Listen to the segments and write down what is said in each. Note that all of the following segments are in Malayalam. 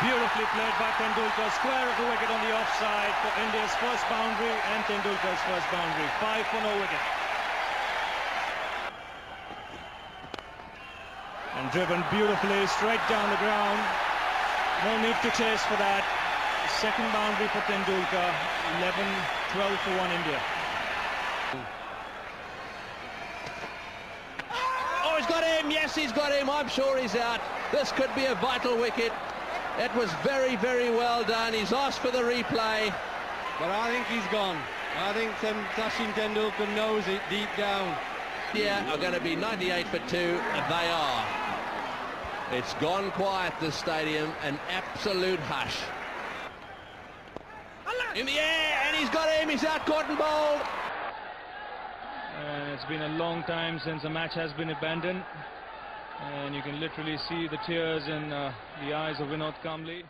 Beautifully played by Tendulkar, square of the wicket on the offside for India's first boundary and Tendulkar's first boundary. 5 for no wicket. And driven beautifully straight down the ground. No need to chase for that. Second boundary for Tendulkar. 11-12 for 1 India. Oh, he's got him. Yes, he's got him. I'm sure he's out. This could be a vital wicket. It was very, very well done. He's asked for the replay. But I think he's gone. I think Sachin Tendulkar knows it deep down. Yeah, are going to be 98 for 2. They are. It's gone quiet, this stadium. An absolute hush. In the air, and he's got him. He's out caught and bowled. And it's been a long time since a match has been abandoned. And you can literally see the tears in the eyes of Vinod Kambli.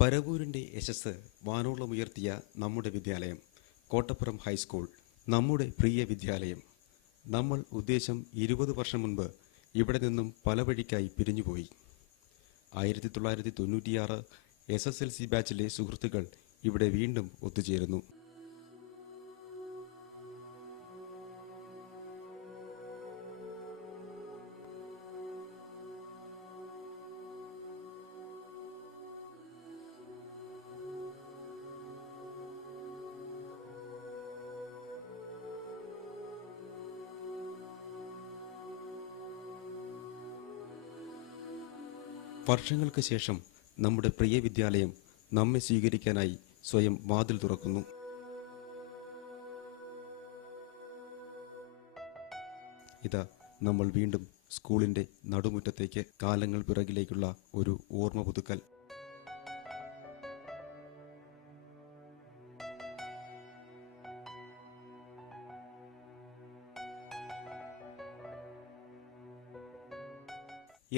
പരവൂരിൻ്റെ യശസ് വാനോളമുയർത്തിയ നമ്മുടെ വിദ്യാലയം കോട്ടപ്പുറം ഹൈസ്കൂൾ, നമ്മുടെ പ്രിയ വിദ്യാലയം. നമ്മൾ ഉദ്ദേശം 20 വർഷം മുൻപ് ഇവിടെ നിന്നും പല വഴിക്കായി പിരിഞ്ഞുപോയി. 1996 SSLC ബാച്ചിലെ സുഹൃത്തുക്കൾ ഇവിടെ വീണ്ടും ഒത്തുചേരുന്നു. വർഷങ്ങൾക്ക് ശേഷം നമ്മുടെ പ്രിയ വിദ്യാലയം നമ്മെ സ്വീകരിക്കാനായി സ്വയം വാതിൽ തുറക്കുന്നു. ഇതാ നമ്മൾ വീണ്ടും സ്കൂളിൻ്റെ നടുമുറ്റത്തേക്ക്, കാലങ്ങൾ പിറകിലേക്കുള്ള ഒരു ഓർമ്മ പുതുക്കൽ.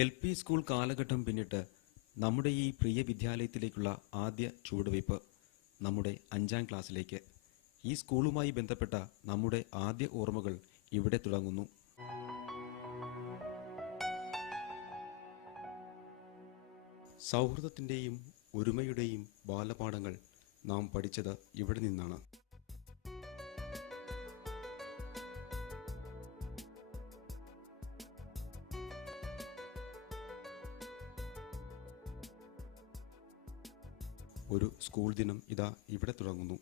LP സ്കൂൾ കാലഘട്ടം പിന്നിട്ട് നമ്മുടെ ഈ പ്രിയ വിദ്യാലയത്തിലേക്കുള്ള ആദ്യ ചുവടുവയ്പ് നമ്മുടെ 5ാം ക്ലാസ്സിലേക്ക്. ഈ സ്കൂളുമായി ബന്ധപ്പെട്ട നമ്മുടെ ആദ്യ ഓർമ്മകൾ ഇവിടെ തുടങ്ങുന്നു. സൗഹൃദത്തിൻ്റെയും ഒരുമയുടെയും ബാലപാഠങ്ങൾ നാം പഠിച്ചത് ഇവിടെ നിന്നാണ്. ഒരു സ്കൂൾ ദിനം ഇതാ ഇവിടെ തുടങ്ങുന്നു.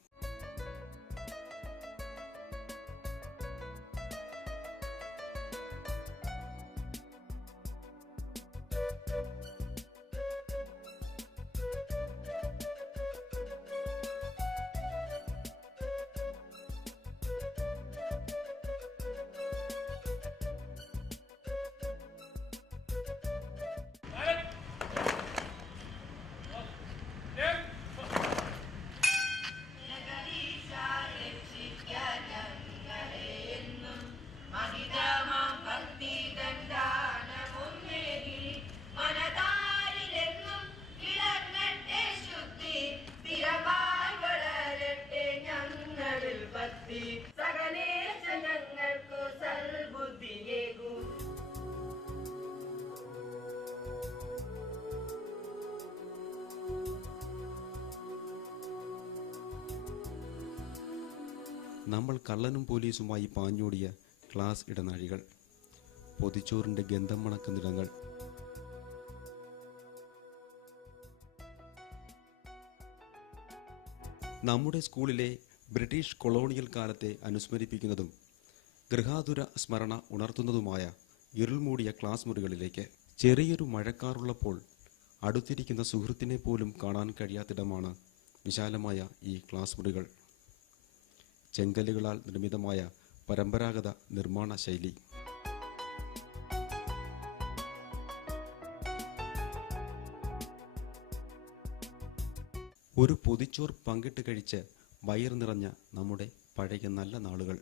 നമ്മൾ കള്ളനും പോലീസുമായി പാഞ്ഞോടിയ ക്ലാസ് ഇടനാഴികൾ, പൊതിച്ചോറിൻ്റെ ഗന്ധം മണക്കുന്നിടങ്ങൾ, നമ്മുടെ സ്കൂളിലെ ബ്രിട്ടീഷ് കൊളോണിയൽ കാലത്തെ അനുസ്മരിപ്പിക്കുന്നതും ഗൃഹാതുര സ്മരണ ഉണർത്തുന്നതുമായ ഇരുൾമൂടിയ ക്ലാസ് മുറികളിലേക്ക്. ചെറിയൊരു മഴക്കാറുള്ളപ്പോൾ അടുത്തിരിക്കുന്ന സുഹൃത്തിനെ പോലും കാണാൻ കഴിയാത്തിടമാണ് വിശാലമായ ഈ ക്ലാസ് മുറികൾ. ചെങ്കല്ലുകളാൽ നിർമ്മിതമായ പരമ്പരാഗത നിർമ്മാണ ശൈലി. ഒരു പൊതിച്ചോർ പങ്കിട്ട് കഴിച്ച് വയർ നിറഞ്ഞ നമ്മുടെ പഴയ നല്ല നാളുകൾ.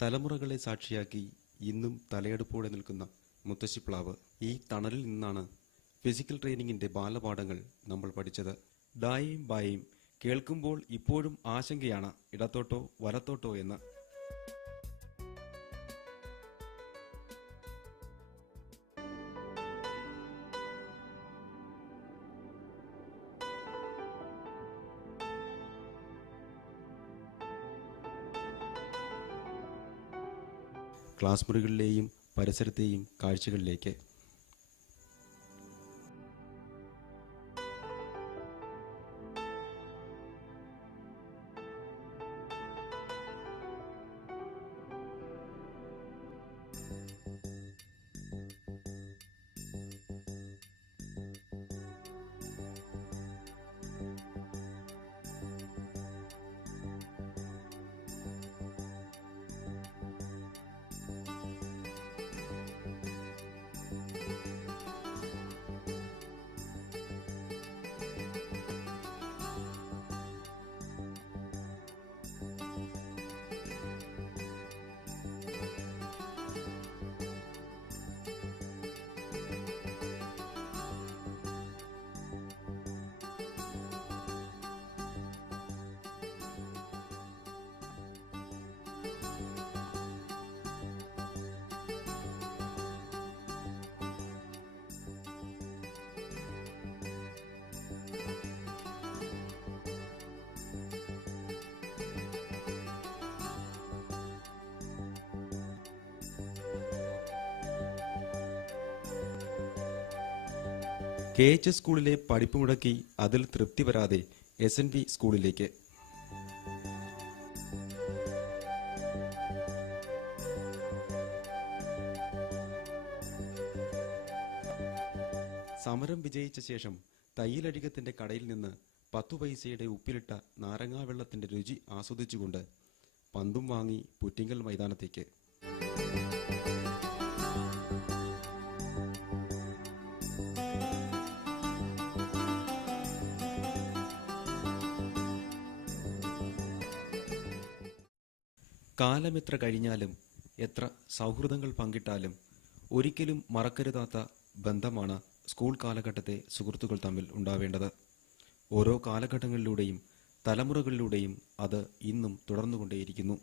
തലമുറകളെ സാക്ഷിയാക്കി ഇന്നും തലയെടുപ്പോടെ നിൽക്കുന്ന മുത്തശ്ശിപ്ലാവ്. ഈ തണലിൽ നിന്നാണ് ഫിസിക്കൽ ട്രെയിനിങ്ങിന്റെ ബാലപാഠങ്ങൾ നമ്മൾ പഠിച്ചത്. ദായും ബായും കേൾക്കുമ്പോൾ ഇപ്പോഴും ആശങ്കയാണ്, ഇടത്തോട്ടോ വലത്തോട്ടോ എന്ന്. ക്ലാസ് മുറികളിലെയും പരിസരത്തെയും കാഴ്ചകളിലേക്ക്. KH സ്കൂളിലെ പഠിപ്പ് മുടക്കി അതിൽ തൃപ്തി വരാതെ SNV സ്കൂളിലേക്ക്. സമരം വിജയിച്ച ശേഷം തയ്യലടികത്തിന്റെ കടയിൽ നിന്ന് 10 പൈസയുടെ ഉപ്പിലിട്ട നാരങ്ങാവെള്ളത്തിന്റെ രുചി ആസ്വദിച്ചുകൊണ്ട് പന്തും വാങ്ങി പുറ്റിങ്കൽ മൈതാനത്തേക്ക്. കാലമെത്ര കഴിഞ്ഞാലും എത്ര സൗഹൃദങ്ങൾ പങ്കിട്ടാലും ഒരിക്കലും മറക്കരുതാത്ത ബന്ധമാണ് സ്കൂൾ കാലഘട്ടത്തെ സുഹൃത്തുക്കൾ തമ്മിൽ ഉണ്ടാവേണ്ടത്. ഓരോ കാലഘട്ടങ്ങളിലൂടെയും തലമുറകളിലൂടെയും അത് ഇന്നും തുടർന്നുകൊണ്ടേയിരിക്കുന്നു.